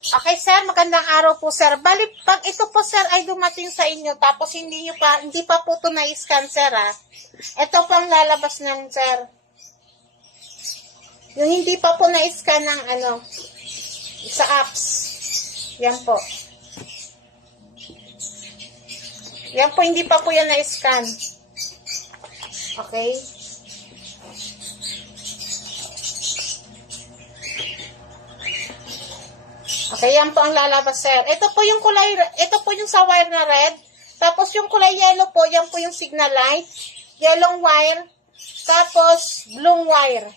Okay, sir, magandang araw po, sir. Bali, pag ito po, sir, ay dumating sa inyo, tapos hindi pa po ito na-scan, sir, ha? Ito po ang lalabas ng, sir. Yung hindi pa po na-scan ng, sa apps. Yan po. Yan po, hindi pa po yan na-scan. Okay? Okay, yan po ang lalabas, sir. Ito po yung kulay, ito po yung sa wire na red. Tapos yung kulay yellow po, yan po yung signal light. Yellow wire. Tapos blue wire.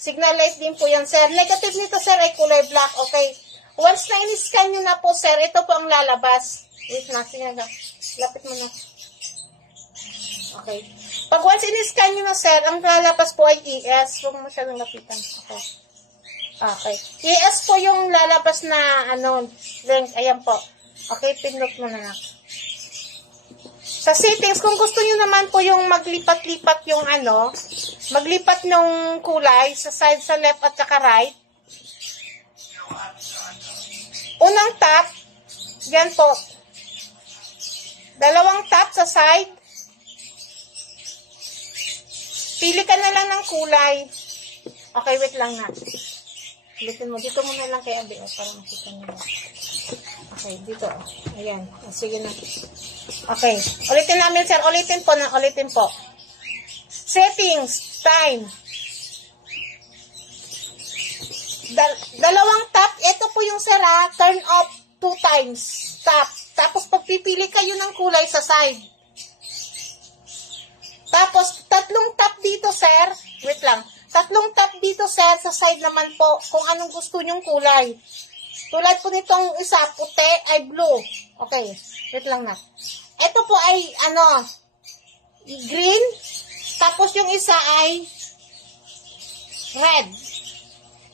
Signal light din po yan, sir. Negative nito, sir, ay kulay black. Okay. Once na in-scan nyo na po, sir, ito po ang lalabas. Wait na, sige na. Lapit mo na. Okay. Pag once in-scan nyo na, sir, ang lalabas po ay ES. Huwag mo masyadong lapitan. Okay. Okay. ES po yung lalabas na, link. Ayan po. Okay, pindot mo na. Sa settings, kung gusto nyo naman po yung maglipat-lipat yung maglipat ng kulay sa side, sa left at saka right. Unang tap, yan po. Dalawang tap sa side. Pili ka na lang ng kulay. Okay, wait lang na. Ulitin mo. Dito muna lang kay Abi, para makita nyo. Okay, dito. Ayan. Sige na. Okay. Ulitin namin, sir. Ulitin po. Settings. Time. Dalawang tap. Ito po yung sir, turn off 2 times. Tap. Tapos pagpipili kayo ng kulay sa side. Tapos, 3 tap dito, sir. Wait lang. 3 tap dito, sir, sa side naman po, kung anong gusto nyong kulay. Tulad po nitong isa, puti ay blue. Okay, wait lang na. Ito po ay, green. Tapos yung isa ay red.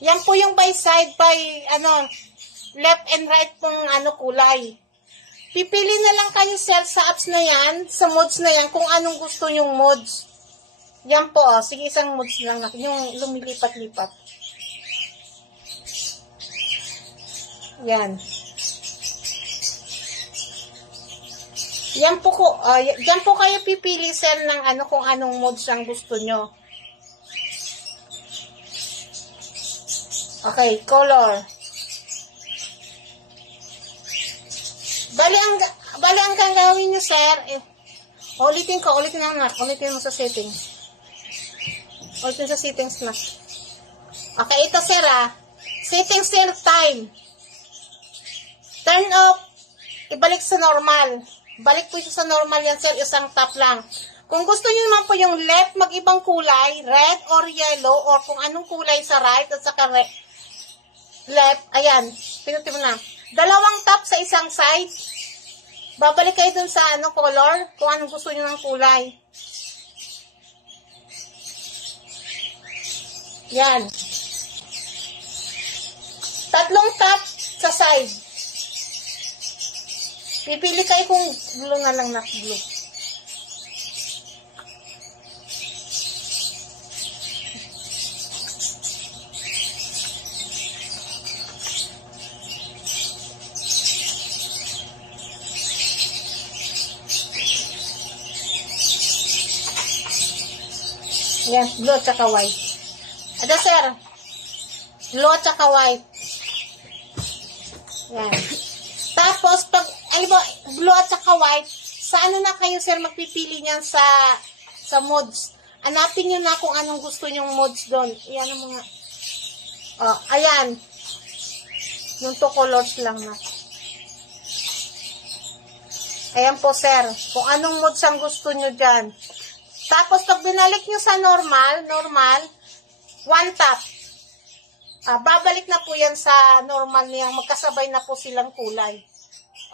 Yan po yung by side, left and right pong kulay. Pipili na lang kayo, sir, sa apps na yan, sa modes na yan, kung anong gusto nyong modes. Yan po, sige, isang modes lang natin. Yung lumilipat-lipat. Yan. Yan po kayo pipili, sir, ng kung anong modes ang gusto nyo. Okay, color. Bali ang gagawin nyo, sir, ulitin mo sa settings. Ulitin sa settings na. Okay, ito, sir, settings, sir, time. Turn off. Ibalik sa normal. Balik po sa normal yan, sir. Isang tap lang. Kung gusto nyo naman po yung left, mag-ibang kulay, red or yellow, or kung anong kulay sa right at saka left, ayan. Pinutin mo na. 2 tap sa isang side. Babalik kayo dun sa color, kung anong gusto nyo ng kulay. Yan. 3 tap sa side. Pipili kayo kung blue na lang na blue. Yan, blue at saka white. Ada, sir. Blue at saka white. Yan. Tapos, pag, blue at saka white, sa na kayo, sir, magpipili niyan sa modes. Hanapin nyo na kung anong gusto nyong modes doon. Ayan ang mga, ayan. Yung 2 colors lang na. Ayan po, sir. Kung anong modes ang gusto nyo dyan. Tapos, pag binalik nyo sa normal, 1 tap. Babalik na po yan sa normal niyang magkasabay na po silang kulay.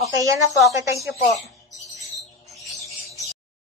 Okay, yan na po. Okay, thank you po.